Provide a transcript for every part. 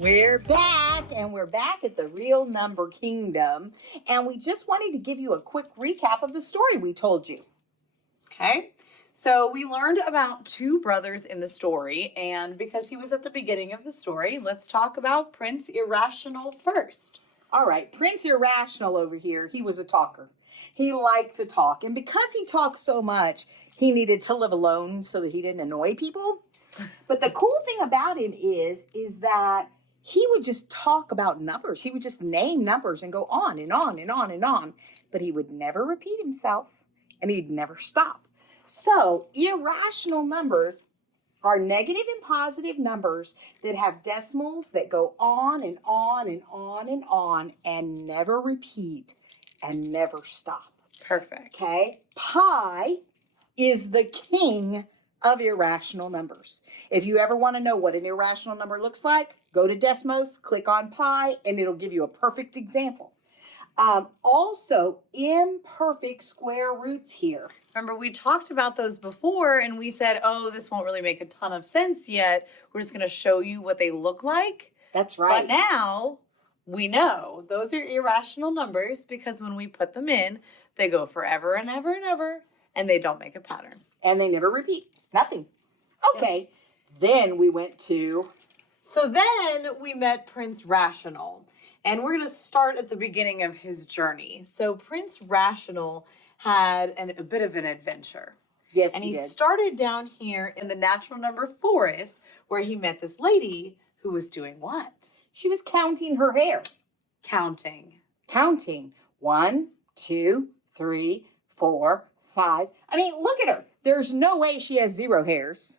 We're back, and we're back at the Real Number Kingdom, and we just wanted to give you a quick recap of the story we told you. Okay, so we learned about two brothers in the story, and because he was at the beginning of the story, let's talk about Prince Irrational first. All right, Prince Irrational over here, he was a talker. He liked to talk, and because he talked so much, he needed to live alone so that he didn't annoy people. But the cool thing about him is that he would just talk about numbers. He would just name numbers and go on and on and on and on. But he would never repeat himself, and he'd never stop. So irrational numbers are negative and positive numbers that have decimals that go on and on and on and on and never repeat and never stop. Perfect. Okay? Pi is the king of irrational numbers. If you ever want to know what an irrational number looks like, go to Desmos, click on pi, and it'll give you a perfect example. Also, imperfect square roots here. Remember, we talked about those before, and we said, oh, this won't really make a ton of sense yet. We're just going to show you what they look like. That's right. But now we know those are irrational numbers because when we put them in, they go forever and ever and ever, and they don't make a pattern. And they never repeat. Nothing. Okay. Yep. Then we went to... So then we met Prince Rational. And we're going to start at the beginning of his journey. So Prince Rational had a bit of an adventure. Yes, and he he did. started down here in the natural number forest where he met this lady who was doing what? She was counting her hair. Counting. 1, 2, 3, 4, 5. I mean, look at her. There's no way she has 0 hairs.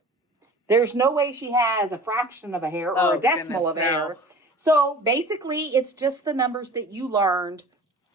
There's no way she has a fraction of a hair or a decimal of a hair. So basically, it's just the numbers that you learned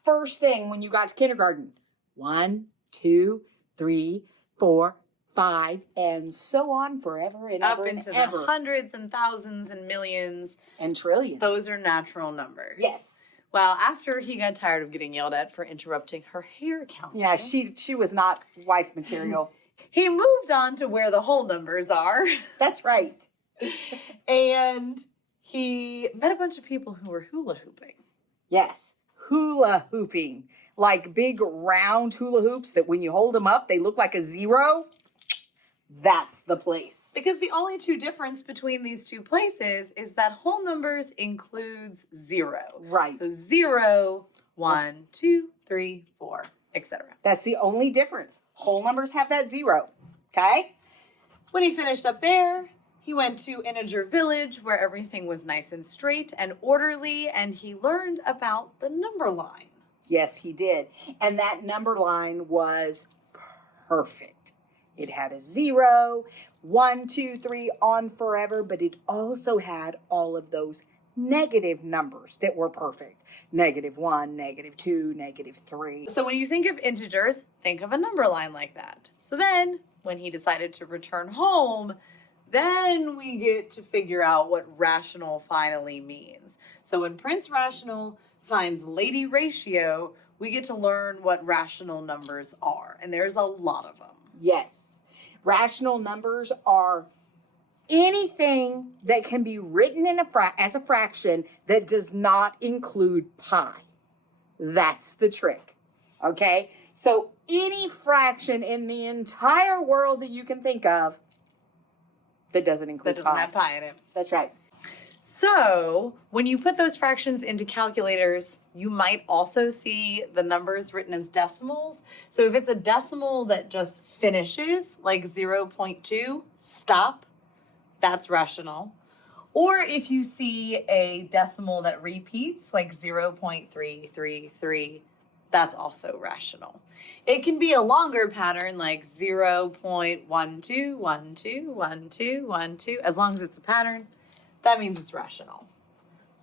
first thing when you got to kindergarten. 1, 2, 3, 4, 5, and so on forever and up ever into and ever. The hundreds and thousands and millions. And trillions. Those are natural numbers. Yes. Well, after he got tired of getting yelled at for interrupting her hair counting. Yeah, she was not wife material. He moved on to where the whole numbers are. That's right. And he met a bunch of people who were hula hooping. Yes, hula hooping. Like big round hula hoops that when you hold them up, they look like a 0. That's the place. Because the only two difference between these two places is that whole numbers includes 0. Right. So 0, 1, 2, 3, 4, etc. That's the only difference. Whole numbers have that 0. Okay? When he finished up there, he went to Integer Village where everything was nice and straight and orderly, and he learned about the number line. Yes, he did. And that number line was perfect. It had a 0, 1, 2, 3 on forever, but it also had all of those negative numbers that were perfect. -1, -2, -3. So when you think of integers, think of a number line like that. So then when he decided to return home, then we get to figure out what rational finally means. So when Prince Rational finds Lady Ratio, we get to learn what rational numbers are. And there's a lot of them. Yes. Rational numbers are anything that can be written in as a fraction that does not include pi. That's the trick. Okay? So any fraction in the entire world that you can think of that doesn't include That doesn't pi. have pi in it. That's right. So when you put those fractions into calculators, you might also see the numbers written as decimals. So if it's a decimal that just finishes, like 0.2, stop, that's rational. Or if you see a decimal that repeats, like 0.333, that's also rational. It can be a longer pattern, like 0.12121212. As long as it's a pattern, that means it's rational.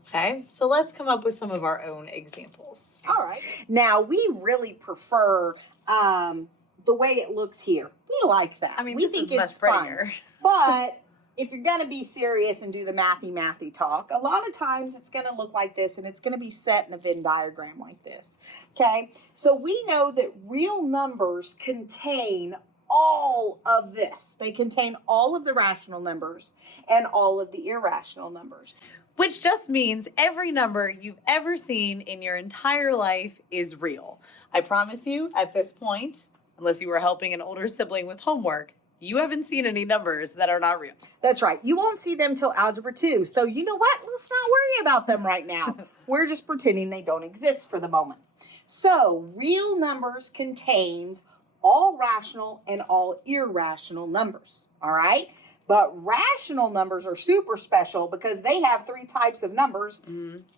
Okay, so let's come up with some of our own examples. All right. Now, we really prefer the way it looks here. We like that. I mean, we this think is it's much fun. prettier. But if you're going to be serious and do the mathy talk, a lot of times it's going to look like this, and it's going to be set in a Venn diagram like this. Okay, so we know that real numbers contain all of this. They contain all of the rational numbers and all of the irrational numbers. which just means every number you've ever seen in your entire life is real. I promise you, at this point, unless you were helping an older sibling with homework, you haven't seen any numbers that are not real. That's right. You won't see them till Algebra 2. So you know what? Let's not worry about them right now. We're just pretending they don't exist for the moment. So real numbers contains all rational and all irrational numbers. All right? But rational numbers are super special because they have 3 types of numbers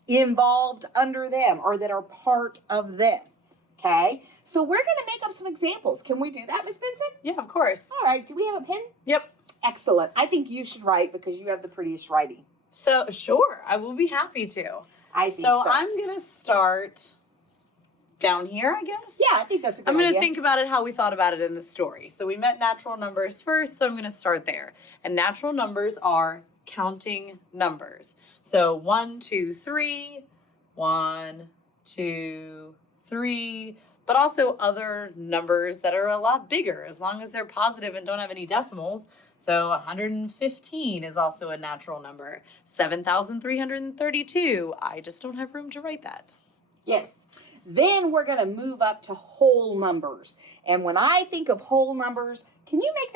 involved under them or that are part of them. Okay? So we're going to make up some examples. Can we do that, Miss Benson? Yeah, of course. All right. Do we have a pen? Yep. Excellent. I think you should write because you have the prettiest writing. So, sure, I will be happy to. I think so. I'm going to start down here, I guess. Yeah, I think that's a good idea. I'm going to think about it how we thought about it in the story. So we met natural numbers first, so I'm going to start there. And natural numbers are counting numbers. So 1, 2, 3, 1, 2, 3, but also other numbers that are a lot bigger as long as they're positive and don't have any decimals. So 115 is also a natural number. 7,332. I just don't have room to write that. Yes. Then we're going to move up to whole numbers. And when I think of whole numbers, can you make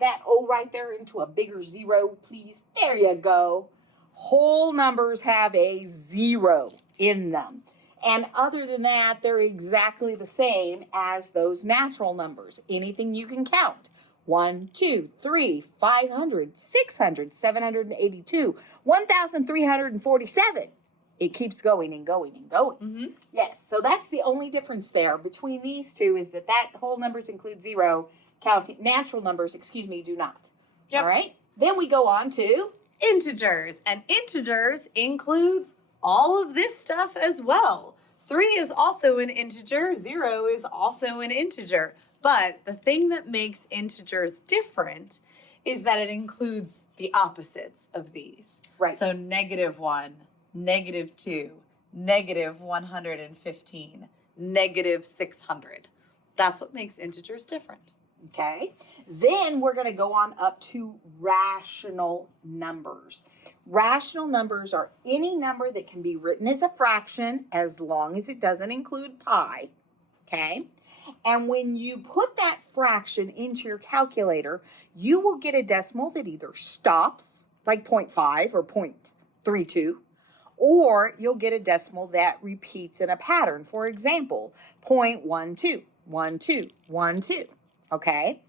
that O right there into a bigger 0, please? There you go. Whole numbers have a 0 in them. And other than that, they're exactly the same as those natural numbers. Anything you can count. 1, 2, 3, 500, 600, 782, 1,347. It keeps going and going and going. Mm-hmm. Yes, so that's the only difference there between these two is that whole numbers include 0, counting natural numbers, do not. Yep. All right. Then we go on to Integers. And integers includes all of this stuff as well. 3 is also an integer. 0 is also an integer. But the thing that makes integers different is that it includes the opposites of these. Right. So -1, -2, -115, -600. That's what makes integers different. Okay. Then we're going to go on up to rational numbers. Rational numbers are any number that can be written as a fraction as long as it doesn't include pi. Okay. And when you put that fraction into your calculator, you will get a decimal that either stops, like 0.5 or 0.32, or you'll get a decimal that repeats in a pattern. For example, 0.12, 12, 12. Okay?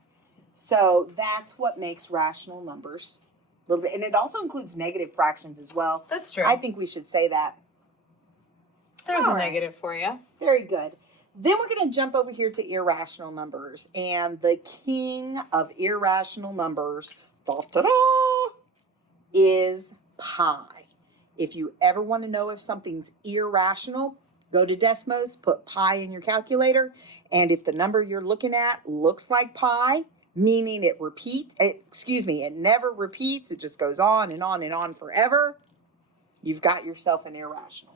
So that's what makes rational numbers a little bit. And it also includes negative fractions as well. That's true. I think we should say that. There's All a right. negative for you. Very good. Then we're going to jump over here to irrational numbers. And the king of irrational numbers, is pi. If you ever want to know if something's irrational, go to Desmos, put pi in your calculator, and if the number you're looking at looks like pi, meaning it never repeats, it just goes on and on and on forever, you've got yourself an irrational.